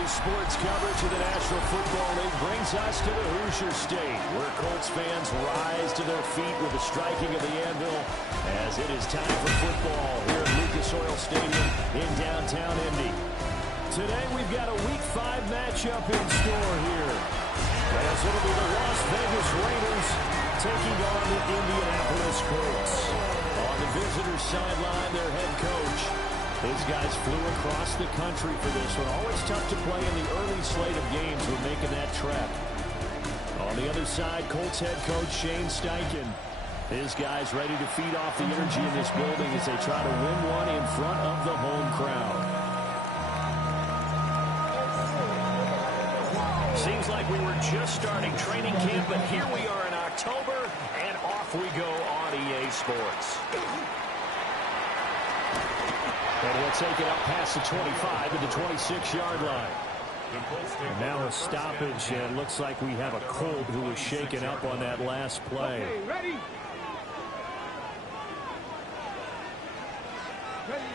Today's sports coverage of the National Football League brings us to the Hoosier State, where Colts fans rise to their feet with the striking of the anvil as it is time for football here at Lucas Oil Stadium in downtown Indy. Today we've got a Week 5 matchup in store here, as it'll be the Las Vegas Raiders taking on the Indianapolis Colts. On the visitors' sideline, their head coach. These guys flew across the country for this one. Always tough to play in the early slate of games when making that trek. On the other side, Colts head coach Shane Steichen. His guys ready to feed off the energy in this building as they try to win one in front of the home crowd. Seems like we were just starting training camp, but here we are in October, and off we go on EA Sports. And we'll take it up past the 25 to the 26-yard line. And now a stoppage, and looks like we have a Colt who was shaken up on that last play. Okay, ready?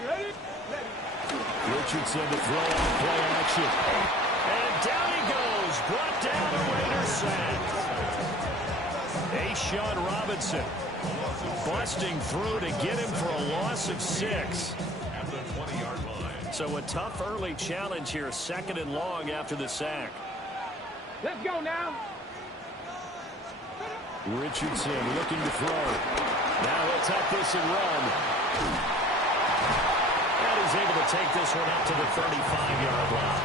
Ready? Richardson to throw on play action. And down he goes. Brought down a Raiders sack. A'Shawn Robinson busting through to get him for a loss of 6. So a tough early challenge here, 2nd and long after the sack. Let's go now. Richardson looking to throw. Now he'll tuck this and run. And he's able to take this one up to the 35-yard line.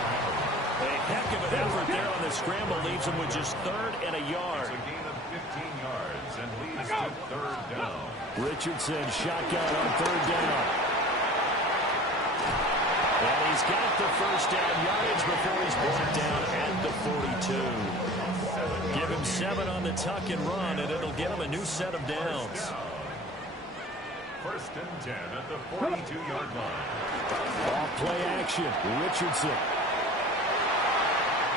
A heck of an effort there on the scramble leaves him with just 3rd and a yard. It's a gain of 15 yards and leads to 3rd down. Richardson shotgun on 3rd down. And he's got the first down yardage before he's brought down at the 42. Give him 7 on the tuck and run, and it'll get him a new set of downs. 1st and 10 at the 42-yard line. Off play action, Richardson.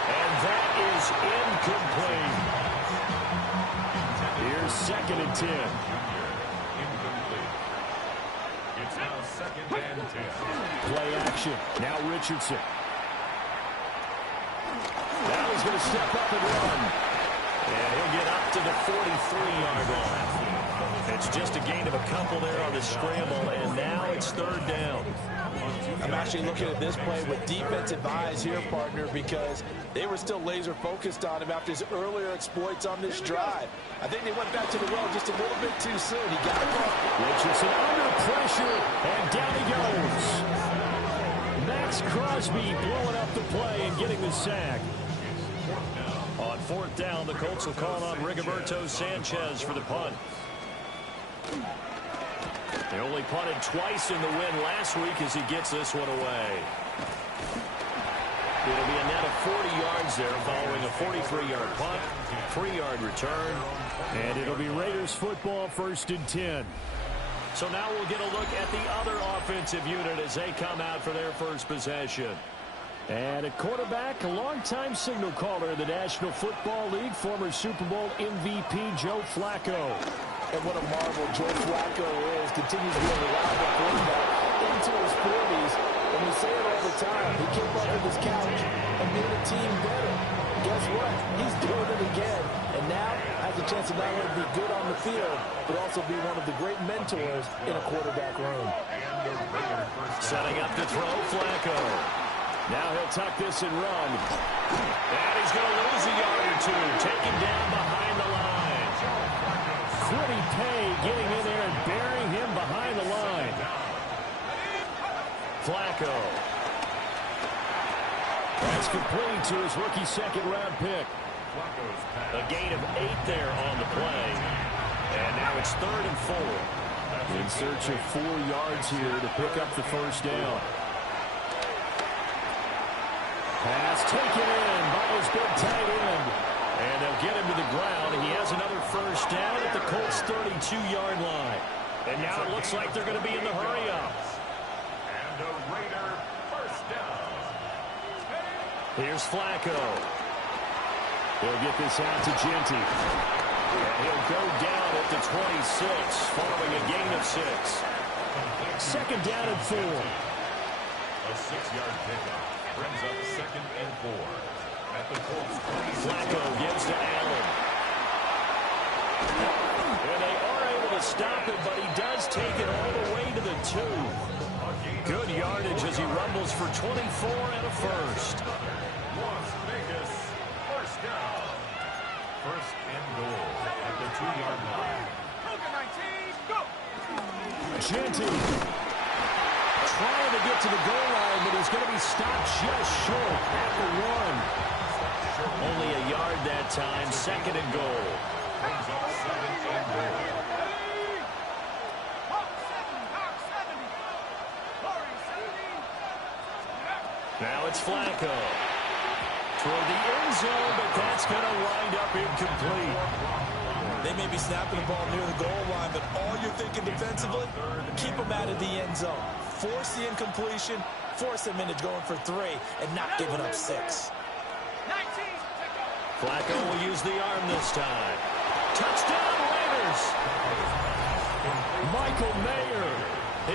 And that is incomplete. Here's 2nd and 10. It's now 2nd and 10. Play action. Now Richardson. Now he's going to step up and run. And he'll get up to the 43-yard line. It's just a gain of a couple there on the scramble, and now it's 3rd down. I'm actually looking at this play with defensive eyes here, partner, because they were still laser focused on him after his earlier exploits on this drive. I think they went back to the well just a little bit too soon. He got it off. Richardson under pressure, and down he goes. Max Crosby blowing up the play and getting the sack. On 4th down, the Colts will call on Rigoberto Sanchez for the punt. They only punted twice in the win last week as he gets this one away. It'll be a net of 40 yards there following a 43-yard punt, 3-yard return, and it'll be Raiders football 1st and 10. So now we'll get a look at the other offensive unit as they come out for their first possession. And at quarterback, a longtime signal caller in the National Football League, former Super Bowl MVP Joe Flacco. And what a marvel Joe Flacco is. Continues to be a reliable quarterback into his 40s. And we say it all the time. He came up with his couch and made a team better. Guess what? He's doing it again. And now has a chance to not only be good on the field, but also be one of the great mentors in a quarterback room. Setting up to throw, Flacco. Now he'll tuck this and run. And he's going to lose a yard or two. Take him down behind the line. Quiddy Pay getting in there and burying him behind the line. Flacco. That's complete to his rookie 2nd-round pick. A gain of 8 there on the play. And now it's 3rd and 4. In search of 4 yards here to pick up the first down. Pass taken in by his big tight end. And they'll get him to the ground. He has another first down at the Colts' 32-yard line. And now it looks like they're going to be in the hurry-up. And a Raider first down. Here's Flacco. He'll get this out to Genty. And he'll go down at the 26 following a gain of 6. 2nd down and 4. A 6-yard pickup. Brings up 2nd and 4. At the Colts. Flacco gives to Allen. And they are able to stop it, but he does take it all the way to the 2. Good yardage as he rumbles for 24 and a first. Las Vegas, first down. First and goal at the 2-yard line. Genty trying to get to the goal line, but he's going to be stopped just short at the 1. Only a yard that time, 2nd and goal. Brings up 7th and goal. Now it's Flacco. Toward the end zone, but that's going to wind up incomplete. They may be snapping the ball near the goal line, but all you're thinking defensively, keep them out of the end zone. Force the incompletion, force them into going for 3, and not giving up 6. Flacco will use the arm this time. Touchdown, Raiders! Michael Mayer,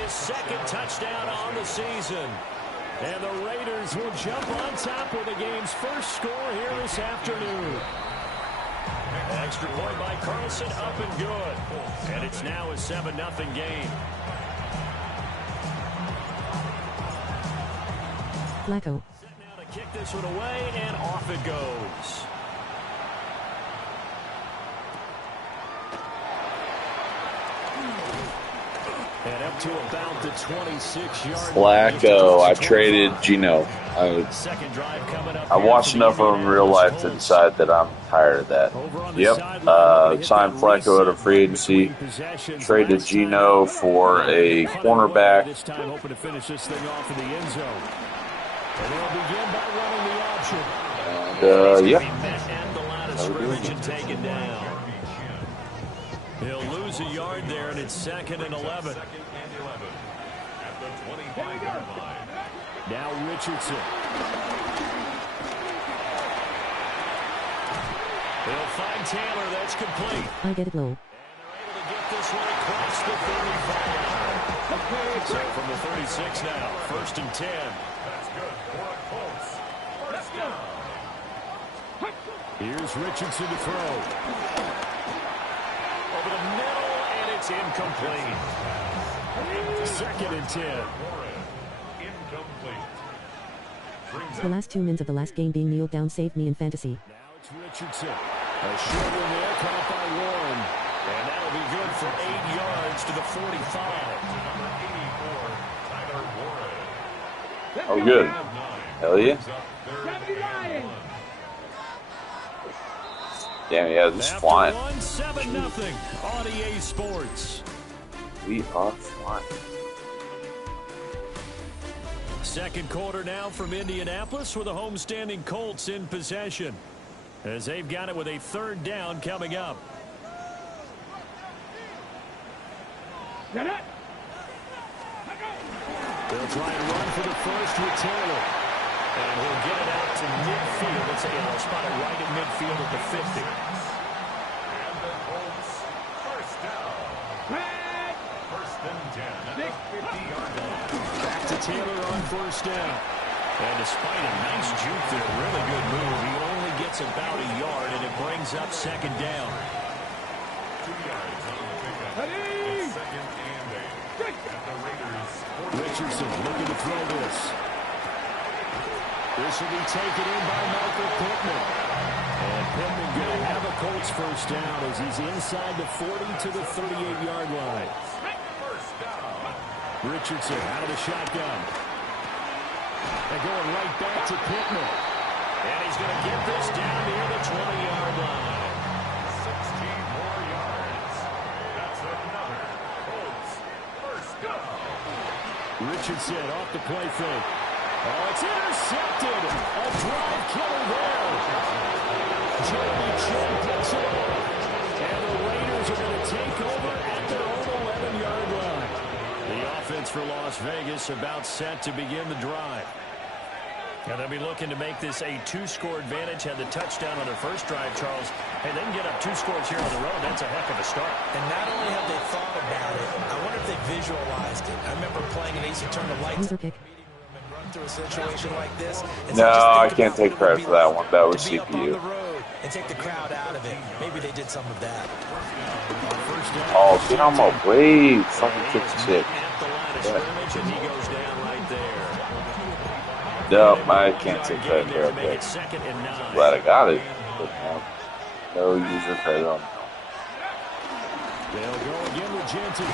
his 2nd touchdown on the season. And the Raiders will jump on top with the game's first score here this afternoon. Extra point by Carlson, up and good. And it's now a 7-0 game. Flacco. Now to kick this one away, and off it goes. And up to about the 26-yard line. Flacco. I traded Geno. Second drive coming up. I watched enough of him in real life to decide that I'm tired of that. Yep. Signed Flacco at a free agency. Traded Geno for a cornerback. This time hoping to finish this thing off in the end zone. And they'll begin by running the option. Yeah. And the line of scrimmage and taken down. He'll lose a yard there, and it's 2nd and 11. At the 25-yard line. Now Richardson. They'll find Taylor. That's complete. I get it low. And they're able to get this one across the 35. So from the 36 now, 1st and 10. That's good for the Colts. First down. Here's Richardson to throw. Over the middle, and it's incomplete. 2nd and 10. Incomplete. Brings The up last 2 minutes of the last game being kneeled down saved me in fantasy. Now it's Richardson. A short one there, caught by Warren. And that'll be good for 8 yards to the 45. number 84, Tyler Warren. Oh, good. Hell yeah. Brings up 3rd and 1. Damn, yeah, this is flying. 7-0 on EA Sports. We are flying. Second quarter now from Indianapolis with the homestanding Colts in possession, as they've got it with a 3rd down coming up. Get it. They'll try and run for the first with Taylor. And he'll get it out to midfield. Let's say they'll spot it right at midfield at the 50. And the Colts, first down. First and 10 at the 50-yard line. Back to Taylor on 1st down. And despite a nice juke there, really good move, he only gets about a yard, and it brings up 2nd down. 2 yards on the pickup. It's 2nd and 8 at the Raiders. Richardson looking to throw this. This will be taken in by Michael Pittman. And Pittman going to have a Colts first down as he's inside the 40 to the 38-yard line. First down. Richardson out of the shotgun. And going right back to Pittman. And he's going to get this down near the 20-yard line. 16 more yards. That's another Colts first down. Richardson off the play fake. Oh, it's intercepted. A drive killer there. Jeremy Chin picks it up. And the Raiders are going to take over at their own 11-yard line. The offense for Las Vegas about set to begin the drive. And they'll be looking to make this a 2-score advantage. Had the touchdown on their first drive, Charles. Hey, they can get up 2 scores here on the road. That's a heck of a start. And not only have they thought about it, I wonder if they visualized it. I remember playing an Ace Attorney Lights Loser pick. through a situation like this. No, I can't take credit for that one. That was to be up on CPU. the road and take the crowd out of it. Maybe they did some of that. Oh, get on my way. Fucking 56. No, I can't take credit for that. I'm glad I got it. But no user credit on that. They'll go again with Genty.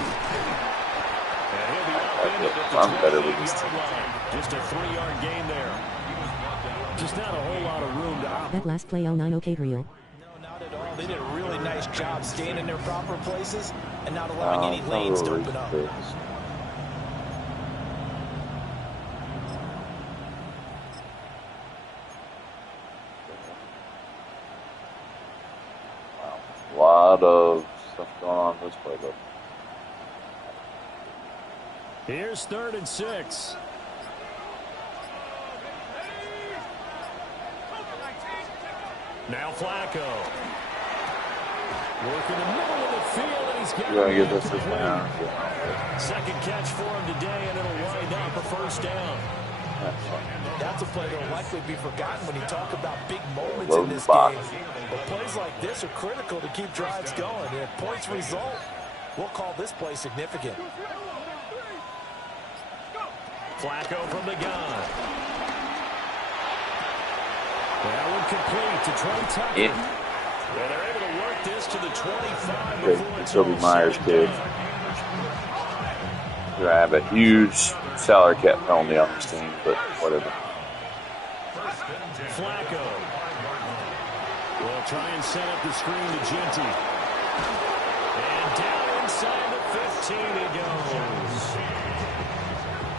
I'm better with this team. Just a 3-yard gain there. Just not a whole lot of room to operate. That last play 09 okay real. No, not at all. They did a really nice job staying in their proper places and not allowing any lanes to open up. A lot of stuff going on this way, though. Here's 3rd and 6. Now Flacco. Working the middle of the field, and he's got You're going to get this down. Second catch for him today, and it'll wind up a first down. That's a play that will likely be forgotten when you talk about big moments in this game. But plays like this are critical to keep drives going. And if points result, we'll call this play significant. Flacco from the gun. That one complete to Trey Tucker. Yeah. And they're able to work this to the 25. Great. Toby Myers, kid. You're going to have a huge salary cap penalty on this team, but whatever. Flacco will try and set up the screen to Genty. And down inside the 15 he goes.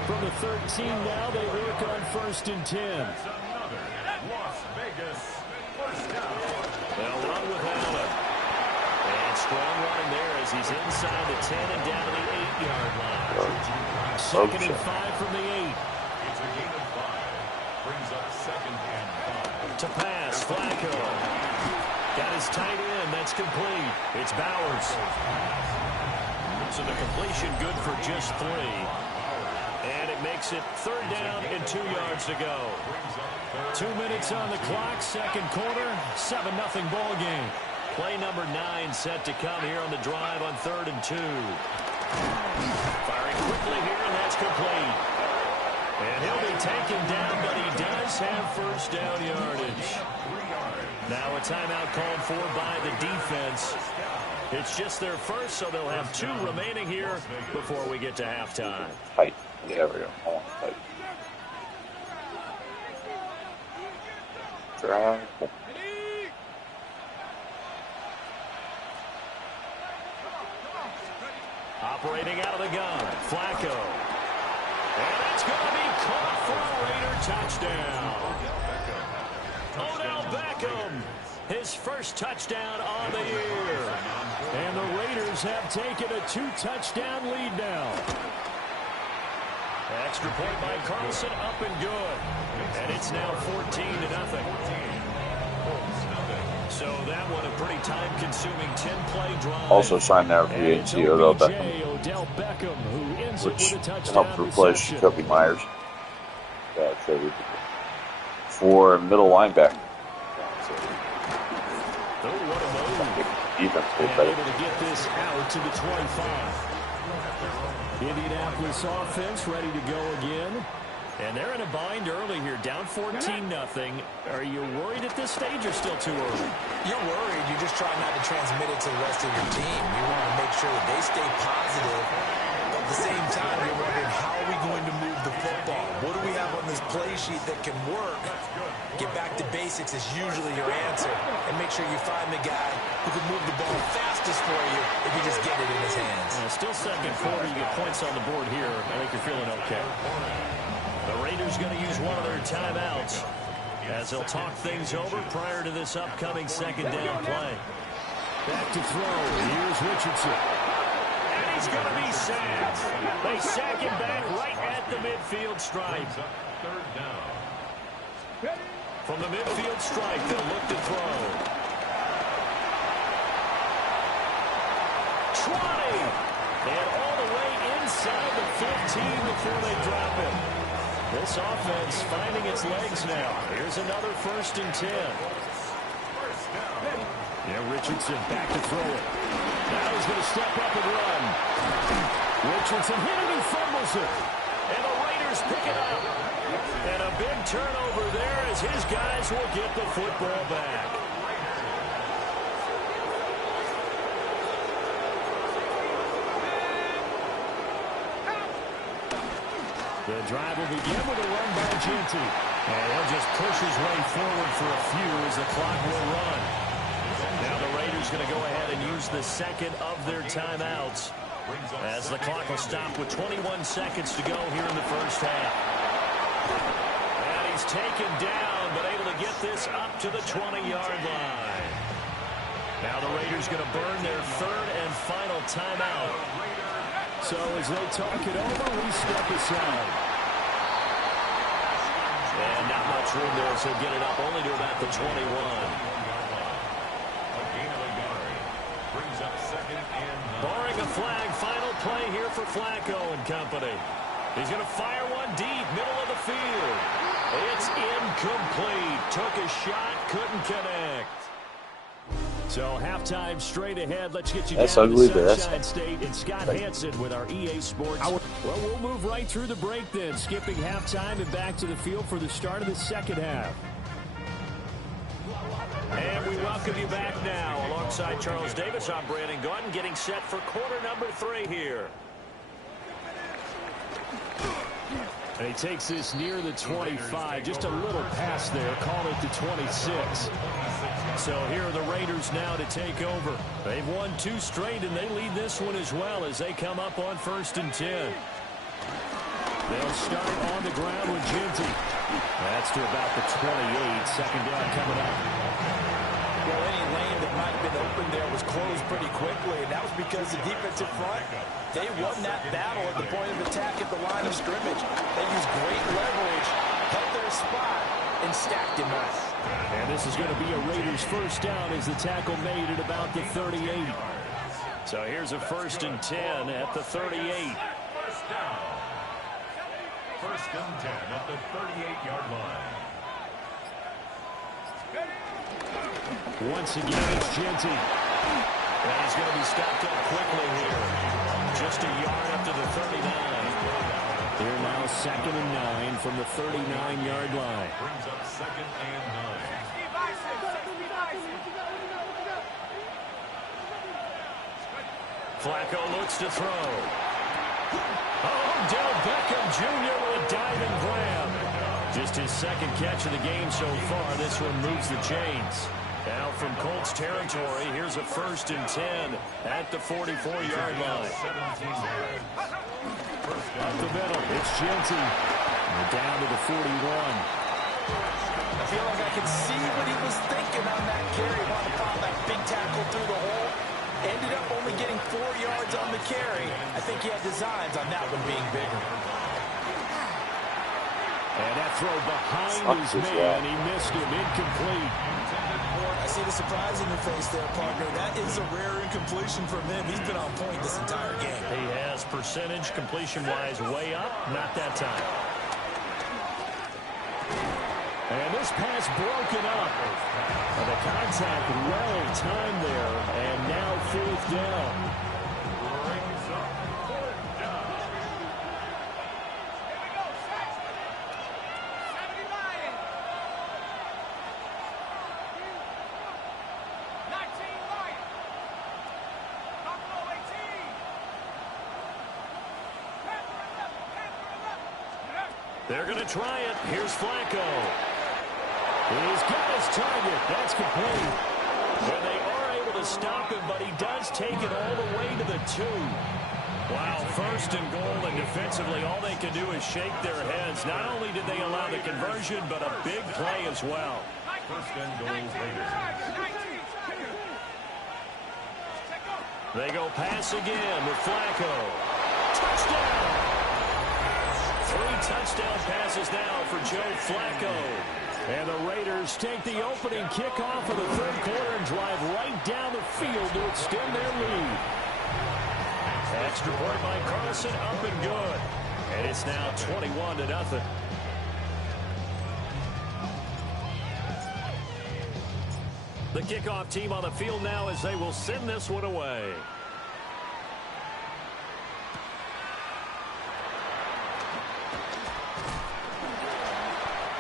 From the 13 now, they work on 1st and 10. They'll run without him. And strong running there as he's inside the 10 and down to the 8-yard line. 2nd and 5 from the 8. It's a gain of 5. Brings up 2nd and 5. To pass, Flacco. Got his tight end. That's complete. It's Bowers. So the completion good for just 3. And it makes it 3rd down and 2 yards to go. 2 minutes on the clock, 2nd quarter, 7-0 ball game. Play number 9 set to come here on the drive on 3rd and 2. Firing quickly here, and that's complete. And he'll be taken down, but he does have 1st down yardage. Now a timeout called for by the defense. It's just their first, so they'll have 2 remaining here before we get to halftime. Tight. Yeah, we go. Oh, tight. Drive. Operating out of the gun, Flacco. And it's going to be caught for a Raider touchdown. Odell Beckham, his first touchdown on the year. And the Raiders have taken a 2-touchdown lead now. Extra point by Carlson, up and good. And it's now 14-0. So that one a pretty time-consuming 10-play drive. Also signed out for agency Odell Beckham, who ends which it with a touchdown helped replace reception. Kobe Myers. Traded for middle linebacker. Oh, what a move. Defense And better. able to get this out to the 25. Indianapolis offense ready to go again. And they're in a bind early here, down 14-0. Are you worried at this stage or still too early? You're worried. You just try not to transmit it to the rest of your team. You want to make sure that they stay positive. But at the same time, you're wondering, how are we going to move the football? What do we have on this play sheet that can work? Get back to basics is usually your answer. And make sure you find the guy who can move the ball fastest for you if you just get it in his hands. Still 2nd quarter, you get points on the board here. I think you're feeling okay. The Raiders going to use one of their timeouts as they'll talk things over prior to this upcoming 2nd down play. Back to throw. Here's Richardson. And he's going to be sacked. They sack him back right at the midfield stripe. From the midfield stripe, they'll look to throw. 20. And all the way inside the 15 before they drop him. This offense finding its legs now. Here's another 1st and 10. Yeah, Richardson back to throw it. Now he's going to step up and run. Richardson hit it and fumbles it. And the Raiders pick it up. And a big turnover there as his guys will get the football back. The drive will begin with a run by Ginty. And he'll just push his way forward for a few as the clock will run. Now the Raiders going to go ahead and use the second of their timeouts as the clock will stop with 21 seconds to go here in the first half. And he's taken down, but able to get this up to the 20-yard line. Now the Raiders going to burn their 3rd and final timeout. So as they talk it over, we step aside. And not much room there, so get it up only to about the 21. Barring a flag, final play here for Flacco and company. He's going to fire one deep, middle of the field. It's incomplete. Took a shot, couldn't connect. So halftime straight ahead. Let's get you down to Sunshine State and Scott Hansen with our EA Sports. Well, we'll move right through the break then, skipping halftime and back to the field for the start of the second half. And we welcome you back now. Alongside Charles Davis, I'm Brandon Gordon, getting set for quarter number 3 here. And he takes this near the 25. Just a little pass there. Call it the 26. So here are the Raiders now to take over. They've won 2 straight, and they lead this one as well as they come up on 1st and 10. They'll start on the ground with Ginty. That's to about the 28. Second down coming up. Well, any lane that might have been open there was closed pretty quickly, and that was because the defensive front, they won that battle at the point of attack at the line of scrimmage. They used great leverage, held their spot, and stacked him up. And this is going to be a Raiders 1st down as the tackle made at about the 38. So here's a 1st and 10 at the 38. 1st down. 1st and 10 at the 38-yard line. Once again, it's Ginty. And he's going to be stopped up quickly here. Just a yard up to the 39. They're now 2nd and 9 from the 39-yard line. Brings up 2nd and 9. Flacco looks to throw. Oh, Del Beckham Jr. with a diving grab. Just his 2nd catch of the game so far. This one moves the chains. Now from Colts territory, here's a 1st and 10 at the 44-yard line. Up the middle, it's Ginty. We're down to the 41. I feel like I can see what he was thinking on that carry. Wanted to follow that big tackle through the hole. Ended up only getting 4 yards on the carry. I think he had designs on that one being bigger. And that throw behind his man. He missed him. Incomplete. I see the surprise in your face there, partner. That is a rare incompletion from him. He's been on point this entire game. He has percentage completion-wise way up. Not that time. And this pass broken up. The contact well timed there. And now 4th down. They're going to try it. Here's Flacco. He's got his target. That's complete. And they are able to stop him, but he does take it all the way to the 2. Wow, 1st and goal, and defensively all they can do is shake their heads. Not only did they allow the conversion, but a big play as well. 1st and goal, Raiders. They go pass again with Flacco. Touchdown! 3 touchdown passes now for Joe Flacco. And the Raiders take the opening kickoff of the 3rd quarter and drive right down the field to extend their lead. Extra point by Carlson, up and good. And it's now 21-0. The kickoff team on the field now as they will send this one away.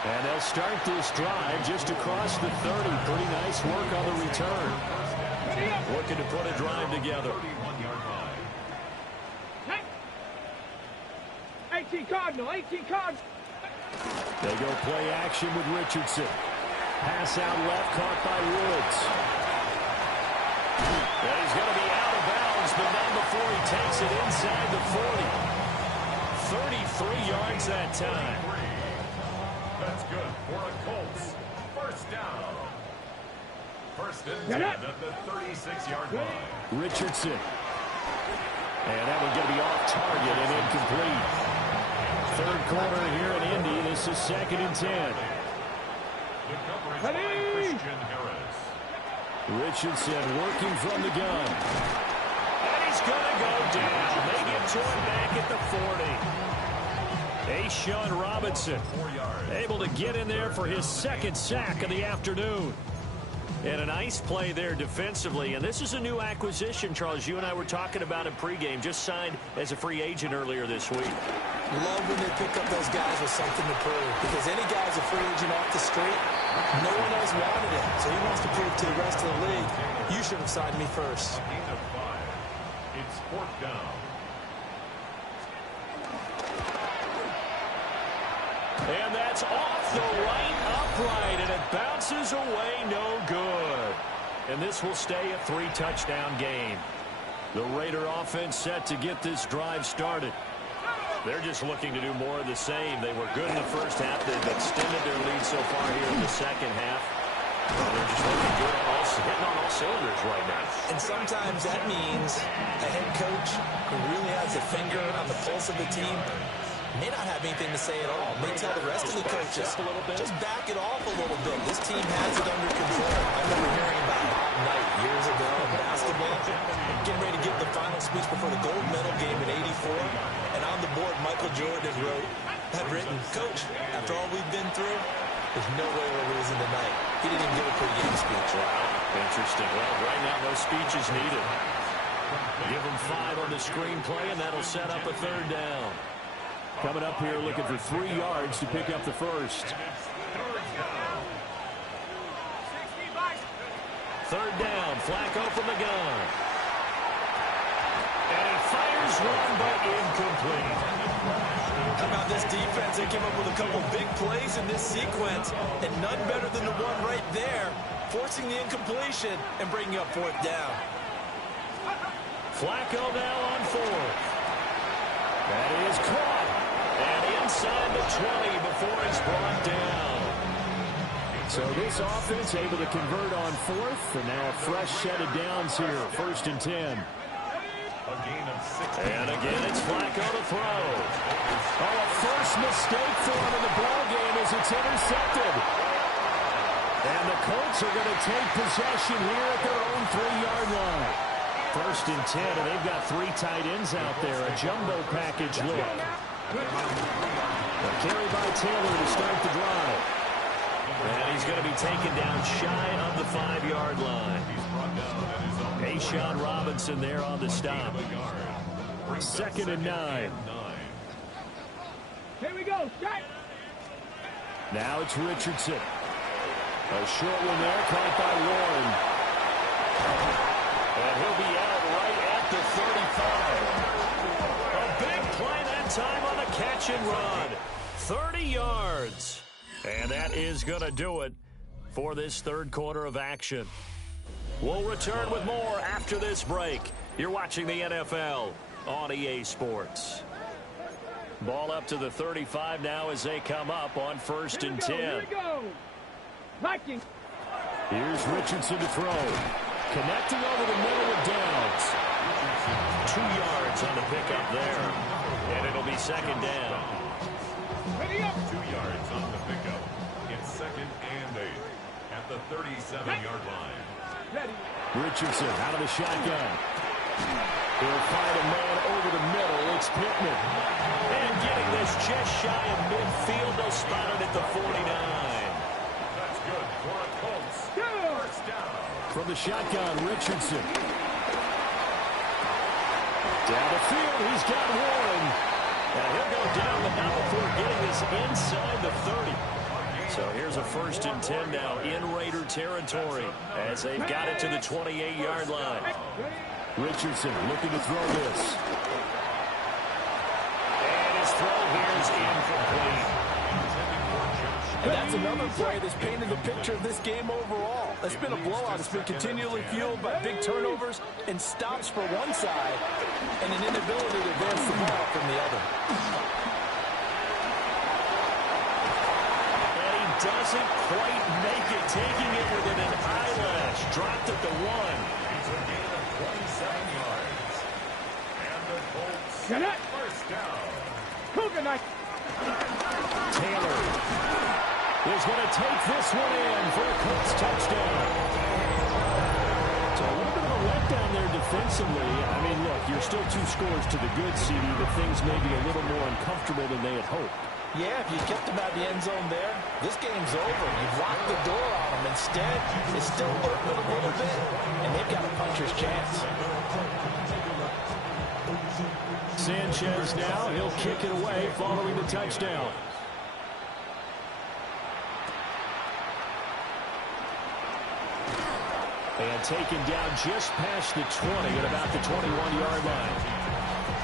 And they'll start this drive just across the 30. Pretty nice work on the return. Looking to put a drive together. 18 Cardinal, 18 Cardinal. They go play action with Richardson. Pass out left, caught by Woods. And he's going to be out of bounds, but not before he takes it inside the 40. 33 yards that time. That's good for a Colts. First down. First and 10 at the 36-yard line. Richardson. And that one going to be off target and incomplete. Third quarter here in Indy. This is 2nd and 10. The coverage by Christian Harris. Richardson working from the gun. And he's going to go down. They get to him back at the 40. S1W5 Robinson able to get in there for his 2nd sack of the afternoon. And a nice play there defensively. And this is a new acquisition, Charles. You and I were talking about in pregame. Just signed as a free agent earlier this week. Love when they pick up those guys with something to prove. Because any guy's a free agent off the street, no one else wanted him. So he wants to prove to the rest of the league, you should have signed me first. Gain of 5. It's 4th down. And that's off the right upright, and it bounces away, no good. And this will stay a 3-touchdown game. The Raider offense set to get this drive started. They're just looking to do more of the same. They were good in the first half. They've extended their lead so far here in the second half. They're just looking good, hitting on all cylinders right now. And sometimes that means a head coach who really has a finger on the pulse of the team may not have anything to say at all. May tell the rest of the coaches, just back it off a little bit. This team has it under control. I remember hearing about Bob Knight years ago in basketball, getting ready to give the final speech before the gold medal game in '84. And on the board, Michael Jordan had written, "Coach, after all we've been through, there's no way we're losing tonight." He didn't even give a pregame speech. Wow, interesting. Well, right now, no speech is needed. Give them 5 on the screenplay, and that'll set up a 3rd down. Coming up here looking for 3 yards to pick up the first. 3rd down, Flacco from the gun. And he fires one, but incomplete. How about this defense? They came up with a couple big plays in this sequence, and none better than the one right there, forcing the incompletion and bringing up 4th down. Flacco now on 4th. That is caught. And inside the 20 before it's brought down. So this offense able to convert on 4th, and now a fresh set of downs here, 1st and 10. A gain of 6. And again, it's Flacco to throw. Oh, a first mistake for him in the ballgame as it's intercepted. And the Colts are going to take possession here at their own 3-yard line. 1st and 10, and they've got 3 tight ends out there, a jumbo package look. A carry by Taylor to start the drive. And he's going to be taken down shy of the 5-yard line. S1W5 Robinson there on the stop. 2nd and 9. Here we go. Strike. Now it's Richardson. A short one there, caught by Warren. And he'll be out right at the 35. A big play that time on a catch and run. 30 yards. And that is going to do it for this 3rd quarter of action. We'll return with more after this break. You're watching the NFL on EA Sports. Ball up to the 35 now as they come up on 1st and 10. Here we go. Viking. Here's Richardson to throw. Connecting over the middle of Downs. 2 yards on the pickup there. And it'll be 2nd down. Ready up. 2 yards on the pickup. It's 2nd and 8 at the 37-yard line. Ready. Richardson out of the shotgun. He'll find a man over the middle. It's Pittman. And getting this just shy of midfield. They'll spot it at the 49. That's good for a Colts. First down. From the shotgun, Richardson. Down the field, he's got Warren. And he'll go down, but not before getting this inside the 30. So here's a 1st and 10 now in Raider territory as they've got it to the 28-yard line. Richardson looking to throw this. And his throw here is incomplete. And that's another play that's painted the picture of this game overall. It's been a blowout. It's been continually fueled by big turnovers and stops for one side and an inability to advance the ball from the other. And he doesn't quite make it, taking it within an eyelash. Dropped at the 1. It's a gain of 27 yards. And the Colts first down. Coconut. Taylor is going to take this one in for a Colts touchdown. So a little bit of a letdown there defensively. I mean, look, you're still 2 scores to the good, CD, but things may be a little more uncomfortable than they had hoped. Yeah, if you kept them out of the end zone there, this game's over. You've locked the door on them. Instead, it's still open a little bit, and they've got a puncher's chance. Sanchez now, he'll kick it away following the touchdown. And taken down just past the 20 at about the 21-yard line.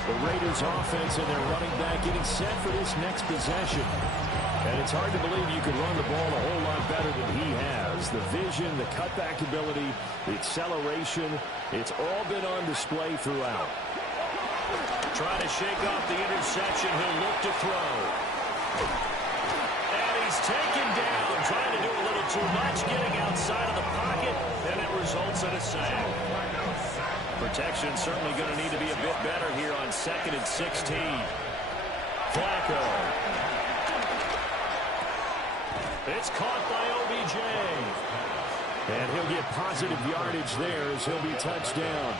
The Raiders offense and their running back getting set for this next possession. And it's hard to believe you can run the ball a whole lot better than he has. The vision, the cutback ability, the acceleration, it's all been on display throughout. Trying to shake off the interception, he'll look to throw. And he's taken down, trying to do a little too much, getting outside of the pocket, and it results in a sack. Protection certainly going to need to be a bit better here on 2nd and 16. Flacco. It's caught by OBJ. And he'll get positive yardage there as he'll be touched down.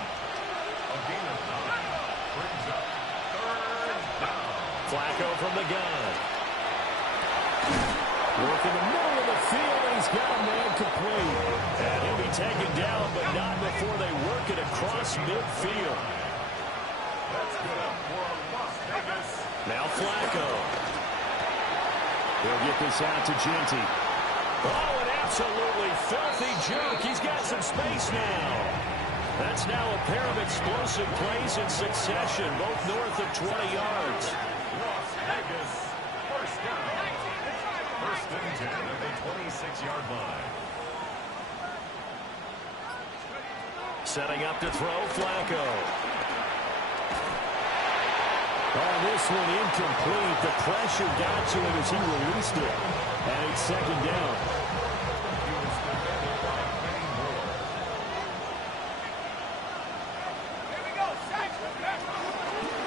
Flacco from the gun. Work in the middle of the field, and he's got a man complete. And he'll be taken down, but not before they work it across midfield. That's good for Las Vegas. Now Flacco. He'll get this out to Genty. Oh, an absolutely filthy juke. He's got some space now. That's now a pair of explosive plays in succession, both north of 20 yards. Las Vegas, first down. 1st and 10 at the 26-yard line. Setting up to throw, Flacco. Oh, this one incomplete. The pressure got to him as he released it. And it's 2nd down.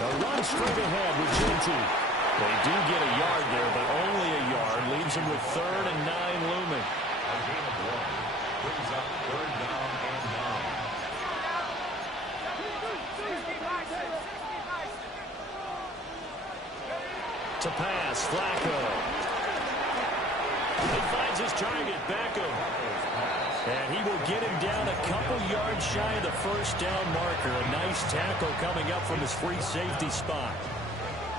A run straight ahead with Genty. They do get a yard there, but only a yard. Leaves him with 3rd and 9 looming. A gain of 1 brings up 3rd down and 9. To pass, Flacco. He finds his target, Beckham. And he will get him down a couple yards shy of the 1st down marker. A nice tackle coming up from his free safety spot.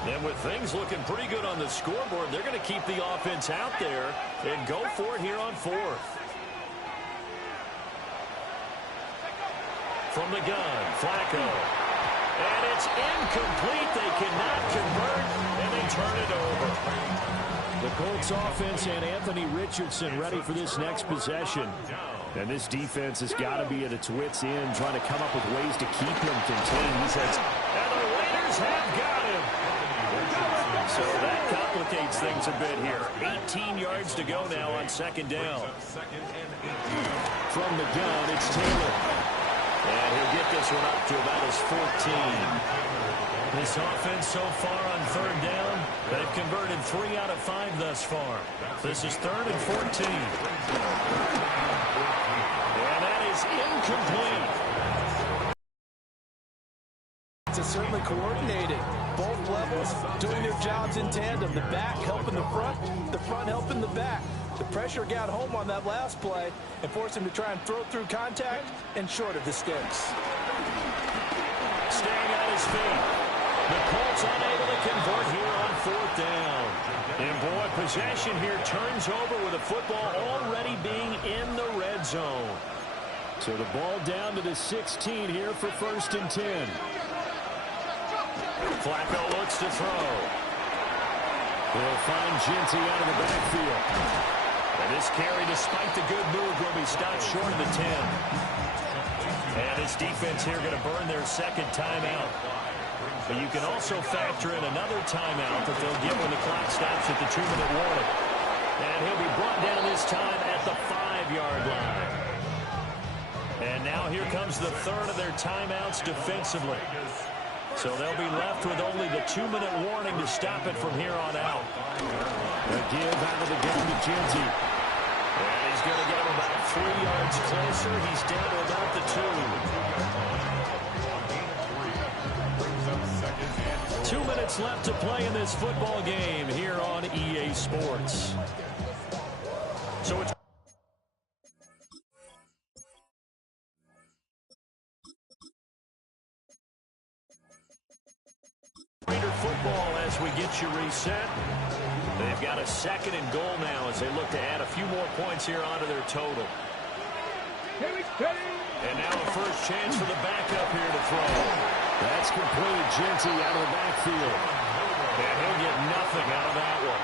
And with things looking pretty good on the scoreboard, they're going to keep the offense out there and go for it here on 4th. From the gun, Flacco. And it's incomplete. They cannot convert, and they turn it over. The Colts offense and Anthony Richardson ready for this next possession. And this defense has got to be at its wits' end, trying to come up with ways to keep him contained. He says, and the Raiders have got him. So that complicates things a bit here. 18 yards to go now on 2nd down. From the gun, it's Taylor. And he'll get this one up to about his 14. This offense so far on 3rd down, they've converted 3 out of 5 thus far. This is 3rd and 14. And that is incomplete. It's a certainly coordinated. Both levels doing their jobs in tandem. The back helping the front helping the back. The pressure got home on that last play and forced him to try and throw through contact and short of the sticks. Staying on his feet. The Colts unable to convert here on 4th down. And boy, possession here turns over with the football already being in the red zone. So the ball down to the 16 here for 1st and 10. Flacco looks to throw. He'll find Ginty out of the backfield. And this carry, despite the good move, will be stopped short of the 10. And this defense here going to burn their second timeout. But you can also factor in another timeout that they'll get when the clock stops at the 2-minute warning. And he'll be brought down this time at the 5-yard line. And now here comes the third of their timeouts defensively. So they'll be left with only the 2-minute warning to stop it from here on out. A give out of the gun to Ginty. And he's going to get him about 3 yards closer. He's down to about the 2. 2 minutes left to play in this football game here on EA Sports. So it's football as we get you reset. They've got a 2nd and goal now as they look to add a few more points here onto their total. And now a first chance for the backup here to throw. That's complete. Ginty out of the backfield. And he'll get nothing out of that one.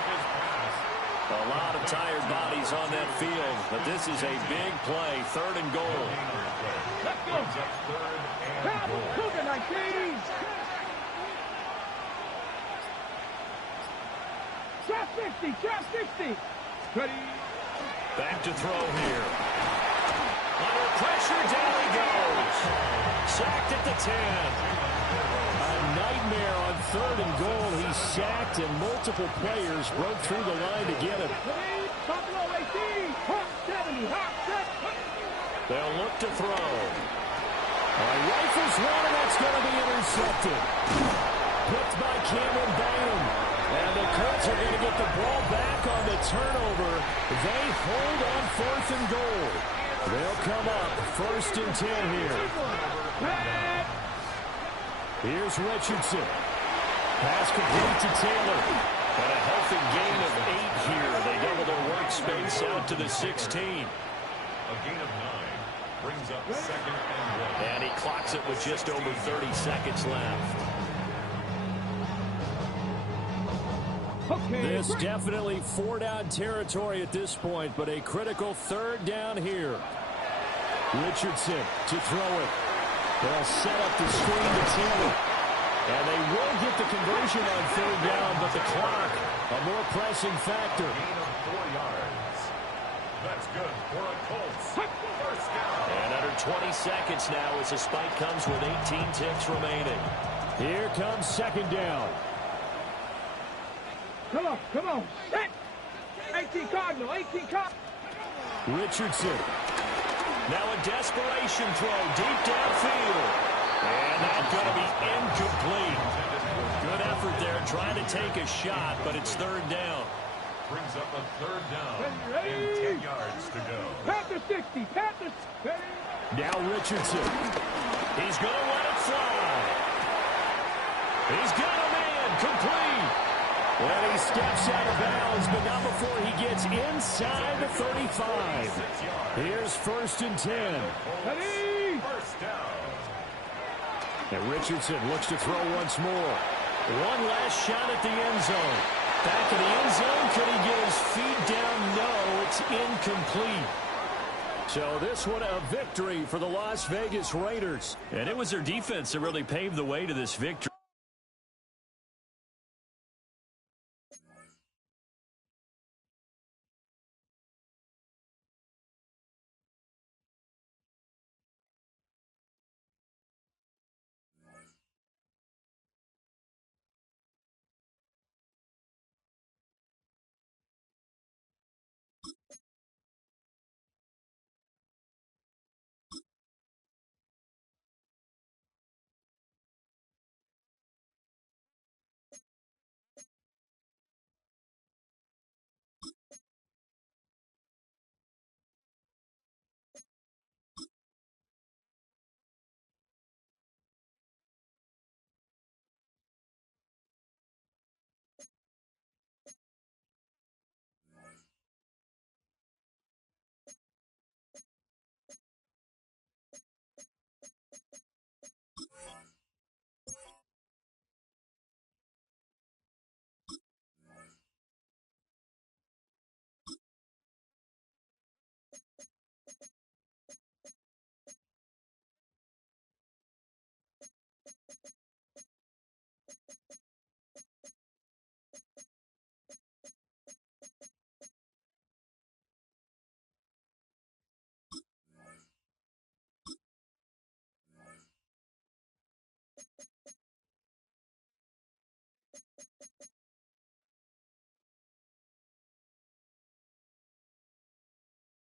A lot of tired bodies on that field, but this is a big play. 3rd and goal. Let's go. CoconutHead94. Trap 60, trap 60. Ready. Back to throw here. Under pressure, down he goes. Sacked at the 10. A nightmare on 3rd and goal. He's sacked, and multiple players broke through the line to get him. Buffalo 18. Hawk 70. Hawk 70. They'll look to throw. Rifles one, and that's going to be intercepted. Picked by Cameron Bynum. And the Colts are going to get the ball back on the turnover. They hold on 4th and goal. They'll come up 1st and 10 here. Here's Richardson. Pass complete to Taylor. And a healthy gain of 8 here. They double their workspace out to the 16. A gain of 9 brings up 2nd and 1. And he clocks it with just over 30 seconds left. This definitely 4-down territory at this point, but a critical 3rd down here. Richardson to throw it. They'll set up the screen to Taylor. And they will get the conversion on 3rd down, but the clock, a more pressing factor. Gain of 4 yards. That's good for a Colts. First down. And under 20 seconds now as the spike comes with 18 ticks remaining. Here comes 2nd down. Come on, come on. Set. 18 Cardinal, 18 Cardinal. Richardson. Now a desperation throw deep downfield. And that's going to be incomplete. Good effort there trying to take a shot, but it's 3rd down. Brings up a 3rd down and 10 yards to go. Panther 60, Panther 60. Now Richardson. He's going to let it fly. He's got a man complete. And he steps out of bounds, but not before he gets inside the 35. Here's 1st and 10. Ready. First down. And Richardson looks to throw once more. One last shot at the end zone. Back in the end zone. Could he get his feet down? No, it's incomplete. So this one a victory for the Las Vegas Raiders. And it was their defense that really paved the way to this victory.